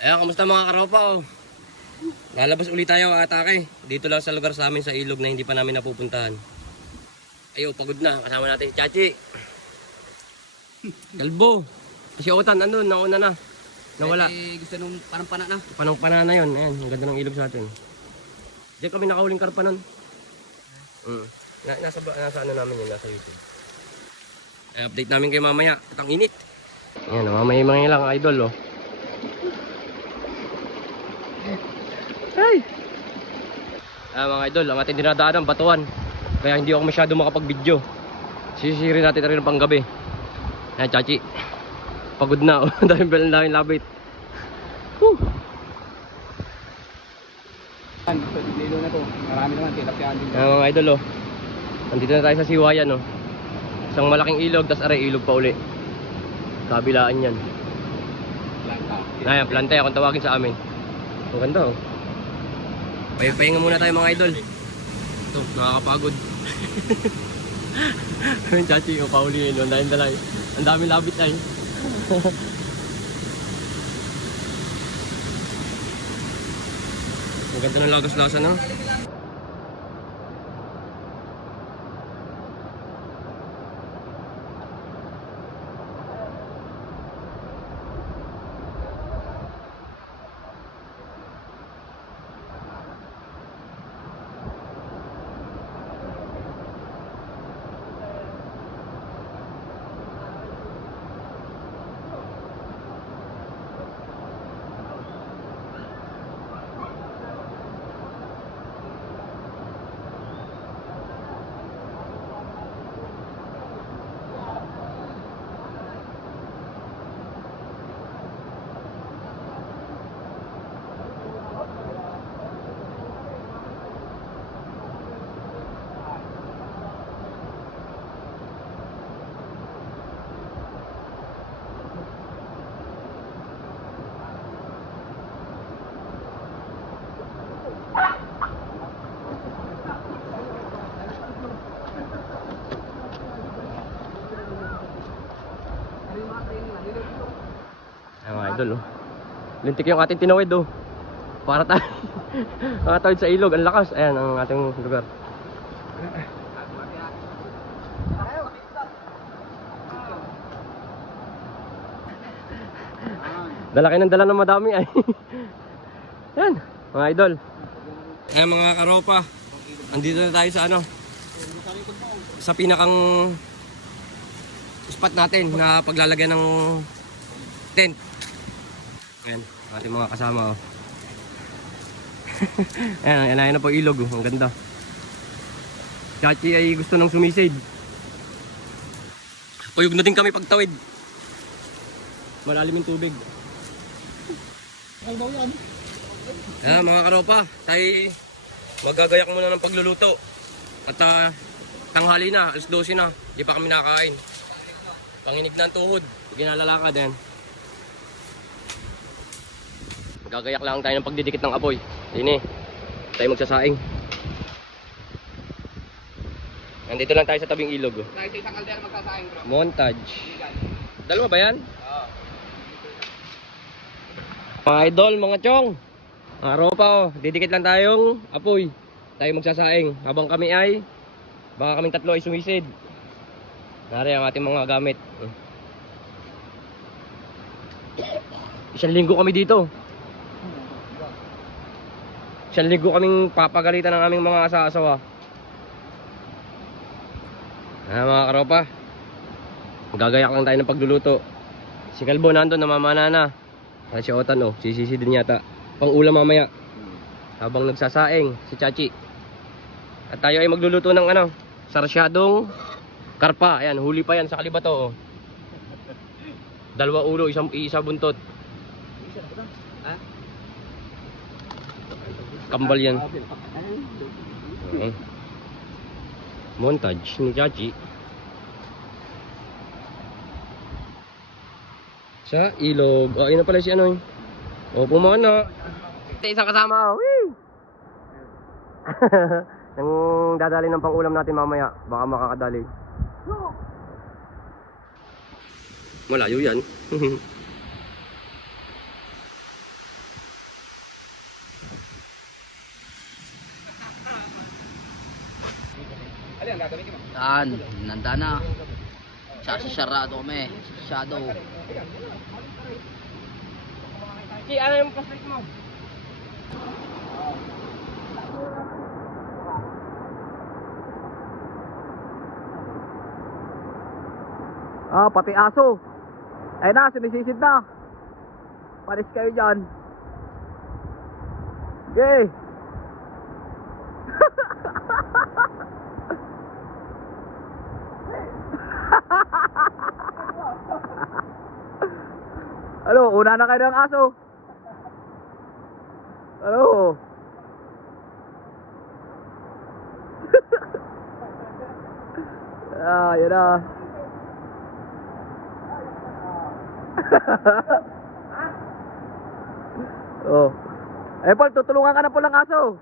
Ayan, kamusta mga karopa oh? Lalabas ulit tayo atake. Dito lang sa lugar sa amin sa ilog na hindi pa namin napupuntahan. Ayo, pagod na. Kasama natin si Chachi. Kalbo. Si Otan, andun, nauna na. Nawala. Gusto nung panang-pana na. Panang-pana na yun. Ayan, ang ganda ng ilog sa atin. Diyan kami nakauling karpa nun. Nasa ano namin yun, nasa YouTube. Update namin kayo mamaya. At ang init. Ayan, mamaya mga ilang idol oh. Ay! Mga idol, ang ating dinadaan ng batuan. Kaya hindi ako masyado makapag-video. Sisisirin natin rin pang gabi. Ayan, Chachi. Pagod na oh. Dahil daming labit. Woo! Dilo na to. Marami naman tilapyaan din. Ayan mga idol oh. Nandito na tayo sa Siwayan oh. Isang malaking ilog, tas aray ilog pa uli. Kabilaan yan. Planta. Ayan, plantaya kung tawagin sa amin. Ang ganda oh. Pahinga muna tayo mga idol. Ito, nakakapagod. Ayun, Chachi, yung pauli yun. Ang daming labit ay. Ang ganda ng lagas-lasa no? Ayan mga idol oh. Lintik yung ating tinawid oh. Para tayo nakatawid sa ilog, ang lakas. Ayan ang ating lugar. Dala kayo ng dala ng madami ay. Ayan mga idol. Ayan mga karopa. Andito na tayo sa ano, sa pinakang spot natin na paglalagyan ng tent. Ayan, ating mga kasama oh. Ayan na po ilog oh, ang ganda. Chachi ay gusto ng sumisid. Puyog na din kami pagtawid. Malalim yung tubig. Ayan mga karopa, tayo magagayak muna ng pagluluto. At tanghali na, alas 12 na, di pa kami nakakain. Panginig na ang tuhod, ginalalakad yan. Gagayak lang tayo ng pagdidikit ng apoy. Ayun eh, tayo magsasaing. Nandito lang tayo sa tabing ilog. Kahit isang kaldera magsasaing bro. Montage. Dalawa ba yan? Oo. Mga idol, mga chong. Mga ropa oh, didikit lang tayong apoy. Tayo magsasaing. Habang kami ay, baka kaming tatlo ay sumisid. Nari ang ating mga gamit. Isang linggo kami dito. Isang linggo kaming papagalitan ng aming mga asawa. Mga karopa, gagayak lang tayo ng pagluluto. Si Kalbo nandun, namamana na. At si Otan oh, sisisi din yata. Pang ulam mamaya. Habang nagsasaing si Chachi. At tayo ay magluluto ng ano, sarsyadong karpa. Ayan, huli pa yan sa kalibato oh. Dalawa ulo, isa buntot. Kambal yan. Montage ni Chachi sa ilog. Oh, ayun na pala si ano eh. Oh, pumana. Isang kasama. Woo! Yung dadali ng pang-ulam natin mamaya. Baka makakadali. Malayo yan. gagamitin mo. Yan, nanda na. Sasarado kami. Shadow. Ki, ano yung paslit mo? Ah, pati aso. Ayun na, sumisisid na. Paris kayo dyan. Okay. Ano, una na kayo ng aso. Ano? Ah, yun na. Oh. Eh, Paul, tutulungan ka na po lang aso.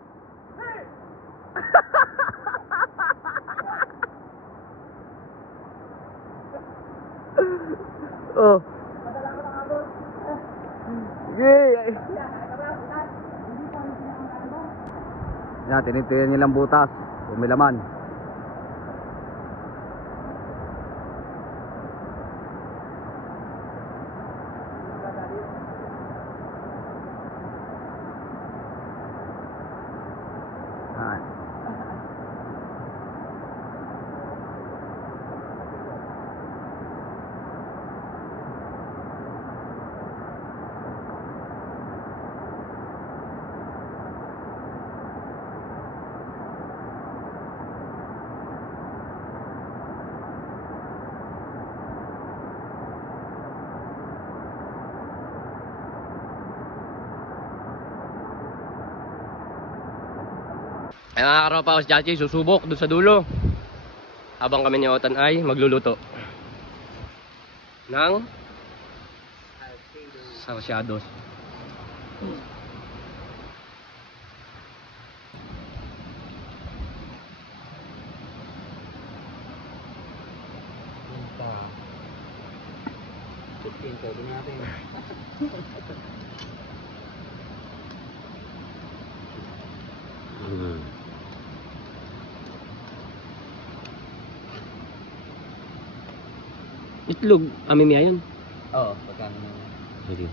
Oh. Sige. Yan, tinitiyan nilang butas. Umilaman. Yan. Ay mga karopa ko si Chachi, susubok doon sa dulo. Habang kami ni Otan ay magluluto ng sarsados. Pinto din natin. Itlog, amimia yun. Oo, pagkano mo. Sige.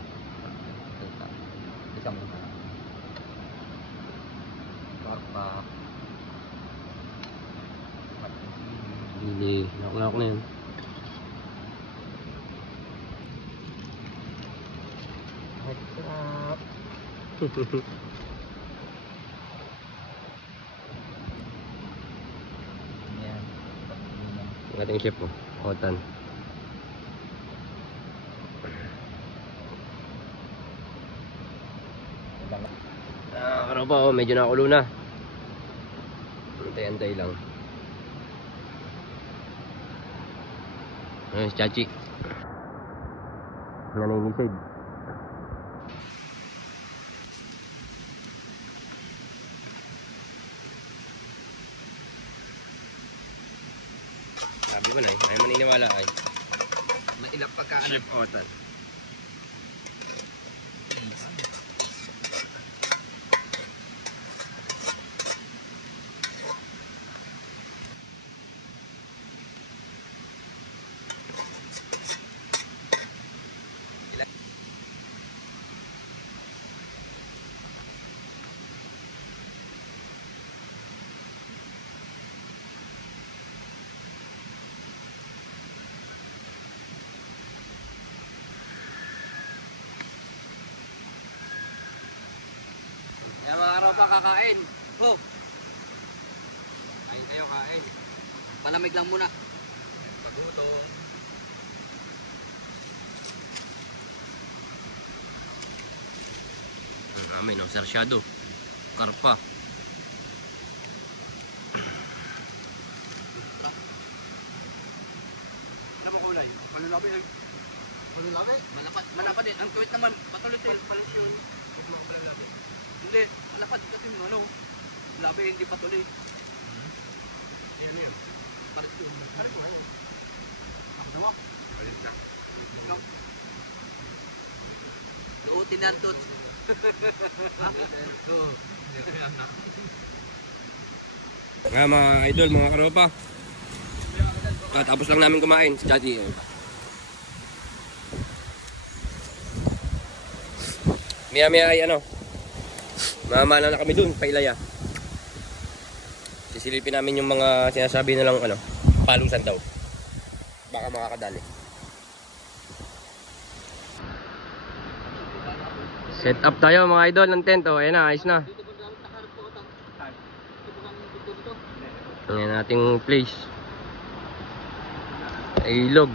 Isang mo. Parpa. Hindi, lawak na yun. Yan. Ang ating chef po, Otan. Karopa, medyo nakulo na. Antay-antay lang. Ayun si Chachi. Naninisid. Sabi mo na eh, ayaw maniniwala ay. Mailap pagka ano. Chef Otan. Yan mga karopa, kakain. Oh, Kain kayo, kain. palamig lang muna. Pagutom. Ang amin, oh, sarsyado. Karpa. Ano ba kulay? Panulabi ay. Panulabi? Malapad din. Ang tuwit naman, patuloy tayo. Palusyon. Huwag mo panulabi. Hindi, malapad kasi mo ano. Labi, hindi patuloy. Yan yun. Parit yun. Ano ko ano? Ako na mo? Palit na. No. Luutin na doon. Nga mga idol, mga karopa. Tapos lang namin kumain si Chachi. Maya ay ano, mamana na kami dun, Pailaya. Sisilipin namin yung mga sinasabi nilang ano, palusan daw. Baka makakadali. Set up tayo mga idol ng tent. Oh, ayan na, ayos na. Ayan nating place. Ilog.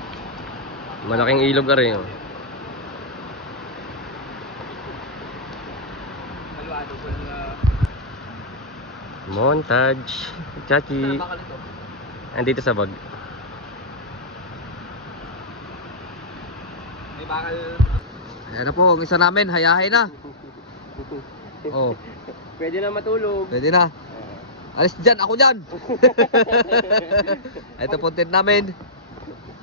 Malaking ilog ka rin. Oh. Montage. Chachi. Andito sa bag. May bakal. Ayan na po, ang isa namin, hayahay na. Oh, Pwede na matulog. pwede na. Alis dyan, ako dyan. Ito po tent namin.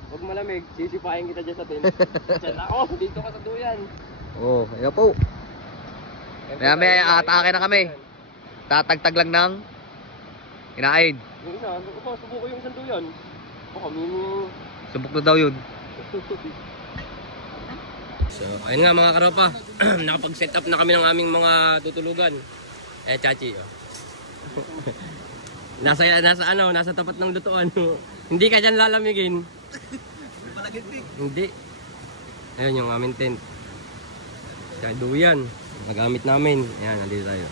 Huwag malamig, sisipain kita dyan sa tent. Dyan ako, dito ka sa duyan. Oh, ayan po. Kaya may atake na kami. Tatagtag lang ng kinain. Yung isa, subuko yung isang duyan. Baka mimi. Subok na daw yun. So, ayun nga mga karopa. Nakapag-set up na kami ng aming mga tutulugan. Chachi. Oh. nasa tapat ng lutuan. Hindi ka dyan lalamigin. Hindi. Ayun yung aming tent. Kaya duyan. Nagamit namin. Ayan, nandito tayo.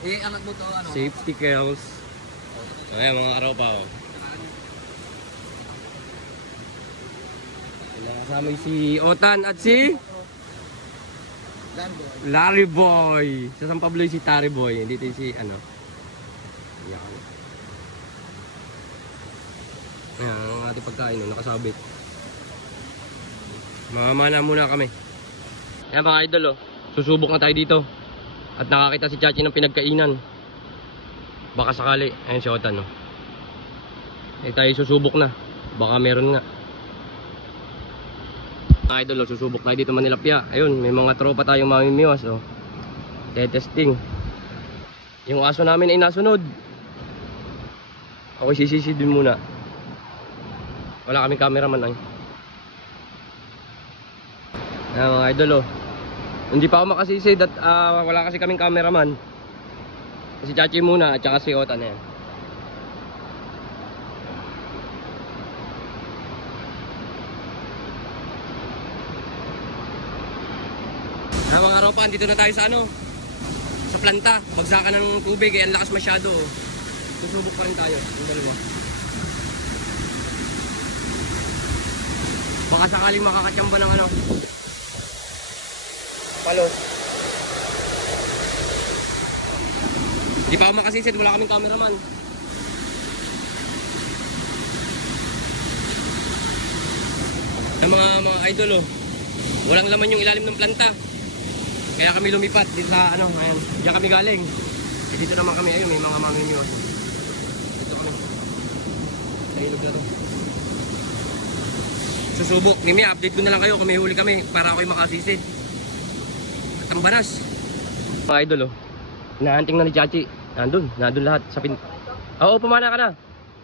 Anak mo to, ano? Safety cables. Ayan mga karopa. Oh. Kasama si Otan at si Larry Boy. Sa San Pablo si Tari Boy. Dito si ano. Ayan. Ayan ang ating pagkain. Nakasabit. Mamana muna kami. Ayan mga idol. Oh. Susubok na tayo dito. At nakakita si Chachi ng pinagkainan. Baka sakali. Ayan si Otan. Oh. Tayo susubok na. Baka meron nga. Mga idol, susubok tayo dito Manilapia. Ayun, may mga tropa tayong mamimiwas. Oh. Testing. Yung aso namin ay nasunod. Ako sisisi din muna. Wala kaming cameraman ay. Ayan mga idol. Oh. Hindi pa ako makasisid at wala kasi kaming cameraman. Si Chachi muna at saka si Otan. Ayan. Mga ropa, dito na tayo sa ano, sa planta. Bagsakan ng tubig, ang lakas masyado. Oh. Susubok pa rin tayo, yung dalawa. Baka sakaling makakatsamba ng ano, palos. Di pa ako makasisid, wala kaming cameraman. Ang mga idol, oh, walang laman yung ilalim ng planta. Kaya kami lumipat dito sa ano, ayan. Diyan kami galing. Dito naman kami, ayun, may mga mamimiwas. Dito kami. Sa ilog na to. Susubok. Mimi, update ko na lang kayo kung may huli kami para ako'y makasisid. At ang banas. Mga idol, oh. Nahanting na ni Chachi. Nandun lahat sa pin... Oo, pumana ka na.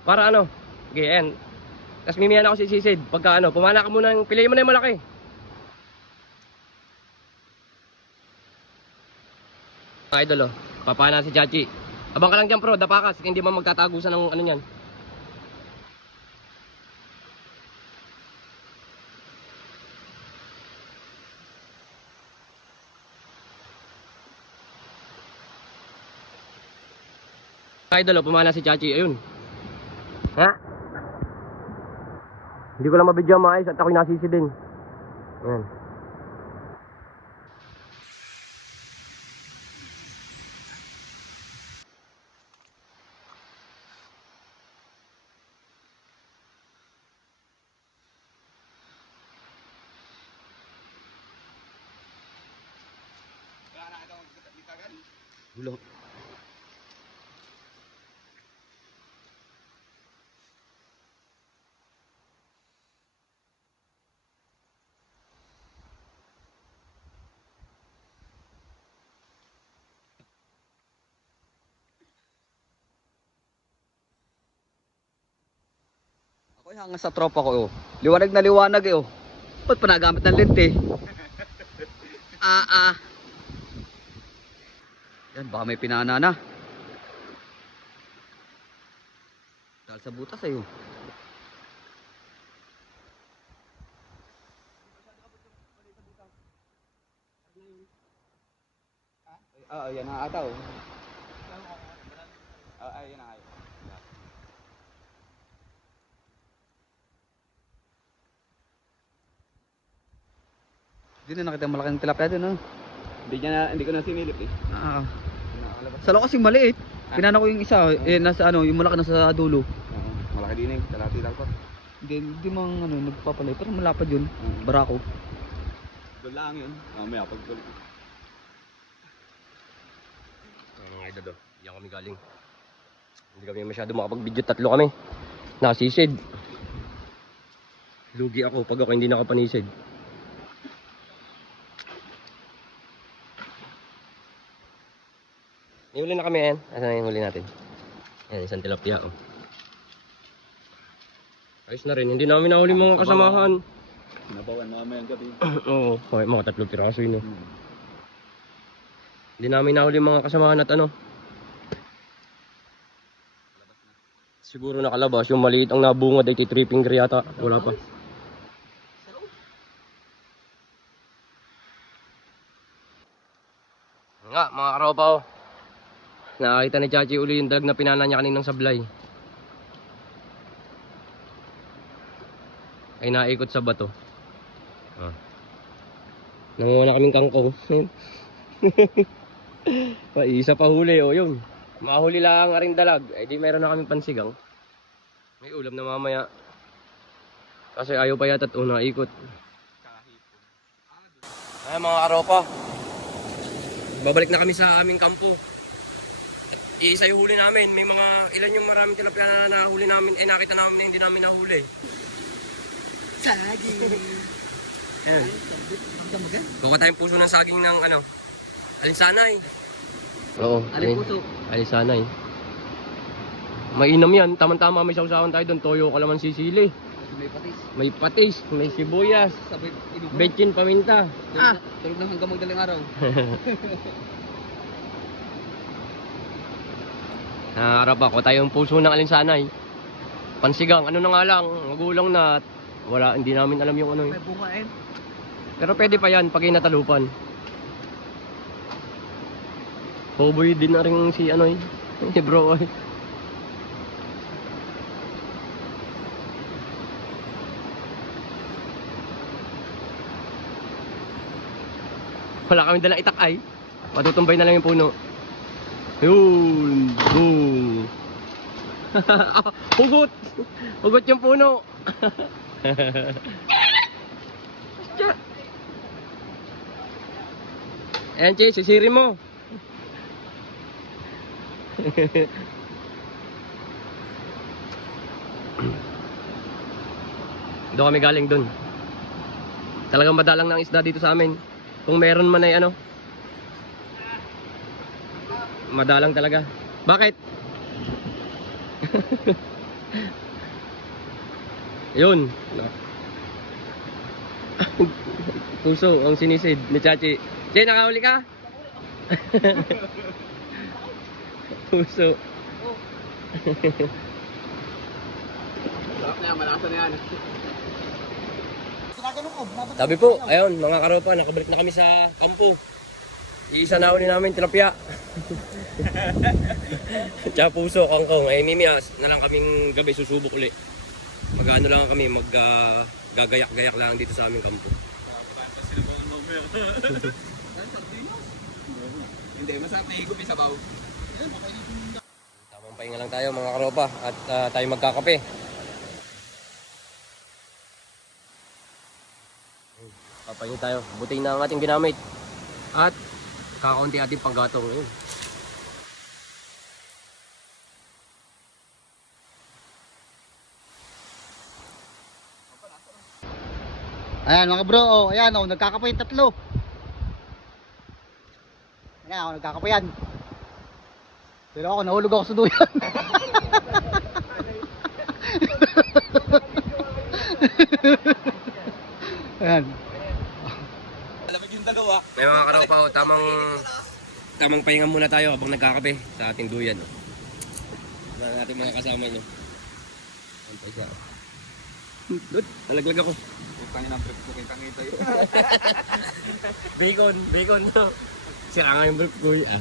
Para ano. Okay, ayan. Tapos mimihan ako sisisid. Pagka ano, pumana ka muna, piliin mo na yung malaki. Mga idol, oh. Papana si Chachi. Abang ka lang dyan, pro. Dapakas. Hindi mo magtatagusan ng ano yan. Mga idol, oh. Pumana si Chachi. Ayun. Ha? Hindi ko lang mabidyo maayos at ako'y nasisi din. Ayan. Gulo. Ako hanga sa tropa ko, oh. Liwanag na liwanag eh, oh. Ba't pa nagamit ng lente? Yan, baka may pinana na. Dahil sa butas eh, oh. Yan ang ata, oh. Yan ang ayaw. Hindi na nakita malaking tilapia dun, oh. Hindi ko na sinilip eh. Nakakalabas. Salo kasing maliit. Pinana ko yung isa, nasa ano, yung malaki nasa dulo. Oo, malaki din eh. Talati lang pa. Hindi mang ano, nagpapalay. Pero malapad yun. Barako. Doon lang yun. Mamaya pagkulit. Mga idol, yan kami galing. Hindi kami masyado makapag-video, 3 kami. Nakasisid. Lugi ako pag ako hindi nakapanisid. May huli na kami yan. Asan na yung huli natin? Yan, isang tilapia. Oh. Ayos na rin, hindi namin nahuli mga kasamahan. Nabawan mamayang gabi. Oo, okay, mga 3 piraso yun. Hindi namin nahuli mga kasamahan at ano. Siguro nakalabas, yung maliit ang nabungad ay titripping yata. Wala pa. Nga, mga karopa oh. Nakakita ni Chachi uli yung dalag na pinana niya kaninang sablay. Ay naikot sa bato. Nanguha na kaming kangkong. Isa pa huli o yun. Mahuli lang ang aring dalag. Ay di meron na kaming pansigang. May ulam na mamaya. Kasi ayaw pa yata at naikot. Ay mga karopa. Babalik na kami sa aming kampo. Iisa yung huli namin. May mga ilan yung maraming tilapia na nahuli namin. Eh nakita namin na hindi namin nahuli. Saging. Ayan. Kuha tayong puso ng saging ng ano. Alinsanay. Oo. Puso. Alinsanay. Mainam yan. Tama-tama may sausawan tayo doon. Toyo, kalamansi, sili. May patis. May patis. May sibuyas. Sabay inubo. Betchin, paminta. Tulog na hanggang magdaling araw. Naharap ako tayong puso ng alinsanay. Pansigang, ano na nga lang, magulang na at wala, hindi namin alam yung ano. May bunga eh. Pero pwede pa yan pag inatalupan. Poboy din na rin si ano eh. Si bro eh. Wala kami dalang itak ay. Matutumbay na lang yung puno. Yun! Boom! Hugot! Hugot yung puno! Ayan, Che, sisiri mo! Doon kami galing dun. Talagang madalang ng isda dito sa amin. Kung meron man ay ano, madalang talaga. Bakit? Yun. Puso ang sinisid ni Chachi. Che, nakahuli ka? Puso. Sarap na yan, malasa na yan. Sabi po, ayun mga karopa, nakabalik na kami sa kampo. Iisa na uli namin tilapia. Tsaka puso, kangkong. Ay mimias na lang kaming gabi susubok uli. Mag-ano lang kami, gagayak-gayak lang dito sa aming kampo. Hindi, masarap na higop yung sabaw. Tamang pahinga lang tayo mga karopa at tayo magkakape. Papahinga tayo. Buti na ang ating ginamit. At kakaunti ating panggatong. Ayun. Ayan mga bro, oh, ayan oh, nagkakapoy yung 3. Ayan oh, nagkakapoyan. Pero ako, nahulog ako sa duyan. Ayan. May mga karopa, oh, tamang pahinga muna tayo habang nagkakape sa ating duyan. Oh. Wala natin mga kasama nyo. Antay siya. Doon, nalaglag ako. Putangin ang brief ko kay Kangita yun. Bacon no. Sira nga yung brief ko ah.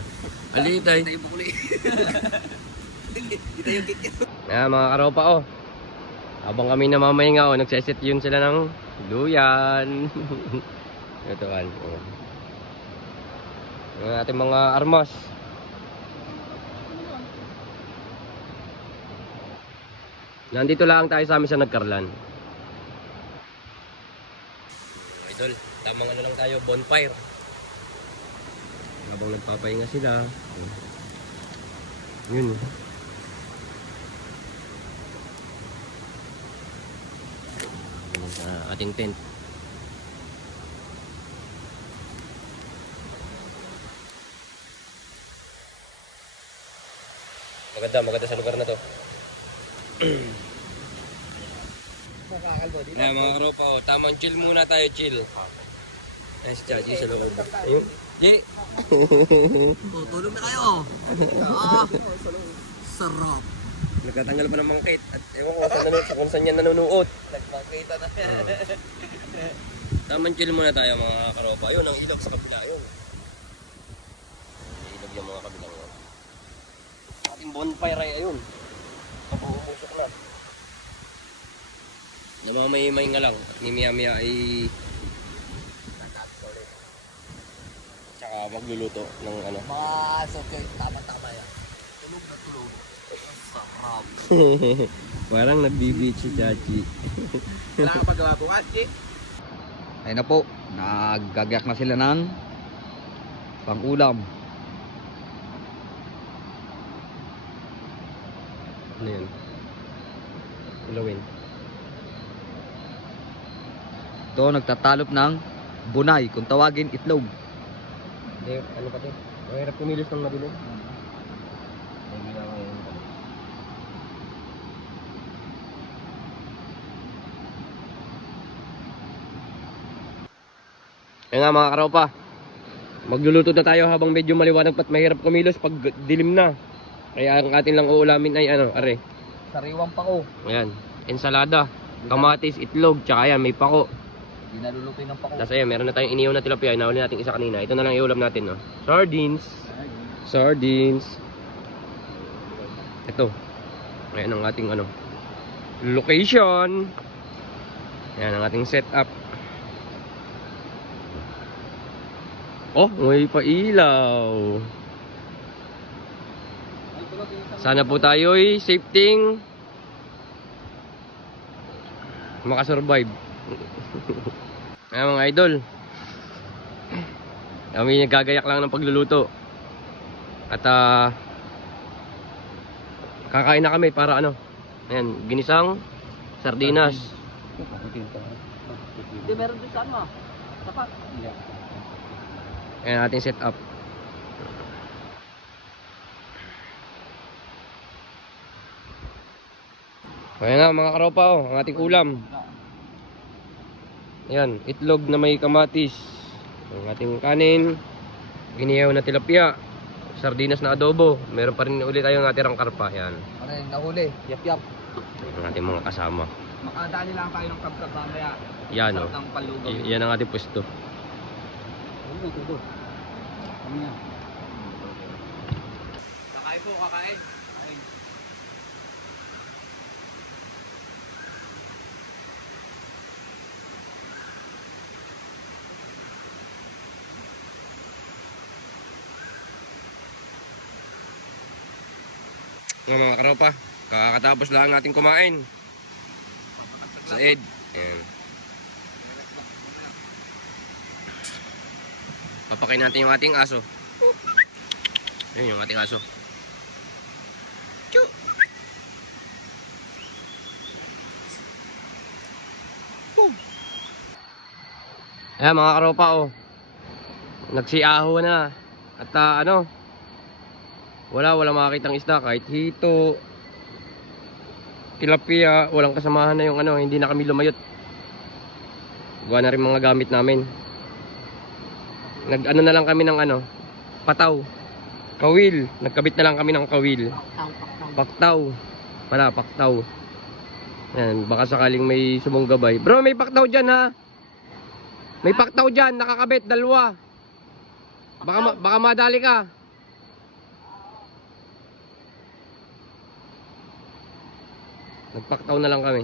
Alitay. Mga karopa oh. Habang kami namamahinga oh, nagseset yun sila ng duyan. Ito kan. Oh. Yung ating mga armas. Nandito lang tayo sa amin sa Nagkarlan. Idol, tamang ano lang tayo, bonfire. Habang nagpapahinga sila. Yun. Yun sa ating tent. Maganda sa lugar na to. Kaya mga karopa, oh, tamang chill muna tayo, chill. Ayan si Chachi sa loob. Ayun. Ji! Tulog na kayo. Sarap. Nagtatanggal pa ng mangkit. At ewan ko kung saan yan nanunuot. Nagpakita na. Tamang chill muna tayo mga karopa. Ayun, ang ilog sa kabila. Ayun. Ilog yung mga kabilang yun. Ating bonfire ay ayun. Kapuumusok na. Namamay-may nga lang. At ni Mia ay tsaka magluluto ng ano. Mga sokyo, tama-tama yan. Tulog na tulog. Sarap. Parang nagbi-beach si Chachi. Wala ka pagawa po, Chi. Ayun na po, naggagyak na sila ng pang-ulam. Ano yun? Ulawin. Ito, nagtatalop ng bunay, kung tawagin itlog. Hindi, ano pa ito? Mahirap kumilos ng mabilis. Hindi na ako yun. Kaya nga mga karopa, magluluto na tayo habang medyo maliwanag at mahirap kumilos pag dilim na. Kaya ang atin lang uulamin ay ano, are. Sariwang pako. Ayan, ensalada, kamatis, itlog, tsaka yan, may pako. Hindi nalulutoy ng pako. Tapos ayan, meron na tayong inihaw na tilapia, inahuli natin isa kanina. Ito na lang iulam natin, no. Sardines. Sardines. Ito. Ayan ang ating ano, location. Ayan ang ating setup. Oh, may pailaw. Sana po tayo'y safety makasurvive. Ayan mga idol, kami nagagayak lang ng pagluluto. At kakain na kami para ano. Ayan, ginisang sardinas. Hindi, meron doon sa ano ah. Sapat. Ayan ating setup. Ayan nga mga karopa oh, ang ating ulam. Ayan, itlog na may kamatis. Ang ating kanin. Ginihaw na tilapia. Sardinas na adobo. Meron pa rin ulit tayong natirang karpa. Ayan. Ano yung nahuli? Yap-yap. Ang ating mga kasama. Makadali lang tayo ng kabkab mamaya. Yan oh. Ng palugaw. Yan ang ating pwesto. Ano ito? Ano yan? Kakain po, kakain. Kakain. Mga karopa, kakatapos lang natin kumain. Sa Ed. Ayan. Papakain natin yung ating aso. Ayun yung ating aso. Chu! Ayan mga karopa oh. Nagsiaho na. At wala makakitang isda kahit hito. tilapia, walang kasamahan na yung ano, hindi na kami lumayot. Gawa na rin mga gamit namin. Nag-ano na lang kami ng ano, pataw. Kawil. Nagkabit na lang kami ng kawil. Paktaw. Wala, paktaw. Yan, baka sakaling may sumunggabay. Bro, may paktaw dyan ha. May paktaw dyan, nakakabit, dalawa. Baka madali ka. Nagpaktaw na lang kami.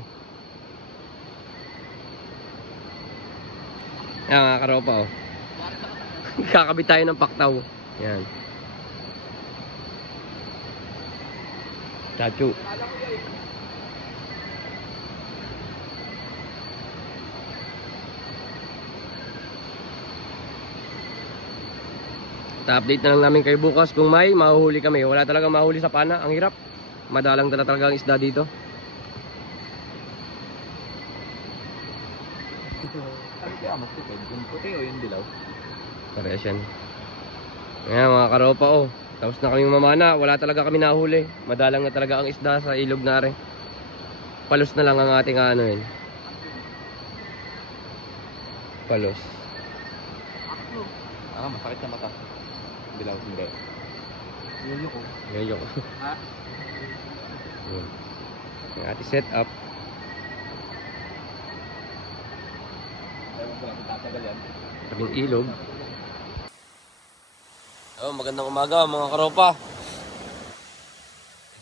Yan mga karopa oh. Kakabit tayo ng paktaw. Yan. Chachu. Ta-update na lang namin kayo bukas kung may mahuhuli kami. Wala talaga mahuli sa pana. Ang hirap. Madalang talaga ang isda dito. Ano kaya mas tipid? Yung puti o yung dilaw? Parehas yan. Ayan mga karopa oh. Tapos na kaming mamana. Wala talaga kami nahuli. Madalang na talaga ang isda sa ilog na rin. Palos na lang ang ating ano yun. Palos. Masakit sa mata. Dilaw, hindi. Yun ko. Ngayon ko. Ha? Yung ating setup. Ewan ko lang kung tatagal yan. Kaming ilog. Oh, magandang umaga mga karopa.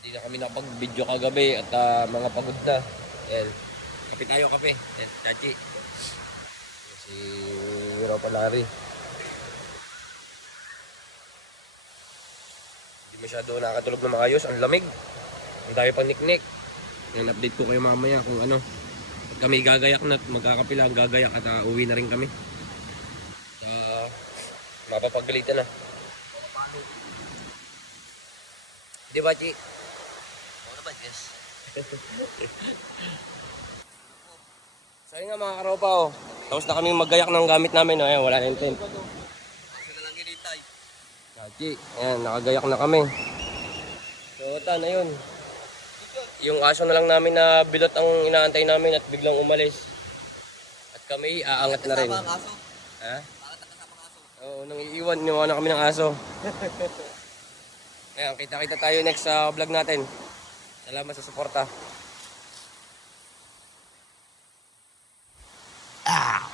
Hindi na kami nakapag-video kagabi at mga pagod na. Ayan. Kape tayo, kape. Ayan, Chachi. Si Ropa Larry. Hindi masyado nakakatulog na maayos. Ang lamig. Ang dami pang niknik. Ayan, update ko kayo mamaya kung ano. At kami gagayak na. Magkakapila ang gagayak at uwi na rin kami. Mapapagalitan na. Di ba, Chi? Oo naman, yes. So yun nga mga karopa oh. Tapos na kami maggayak ng gamit namin oh. Ayan, wala na yung tent. Kasi na lang hinintay. Chachi, ayan, nakagayak na kami. So tan, ayun. Yung aso na lang namin na bilot ang inaantay namin at biglang umalis. At kami aangat na rin. Aso? Ha? Bakit nakasama ang aso? Oo, nang iiwan, niwawa na kami ng aso. Ayan, kita-kita tayo next sa vlog natin. Salamat sa suporta. Ah!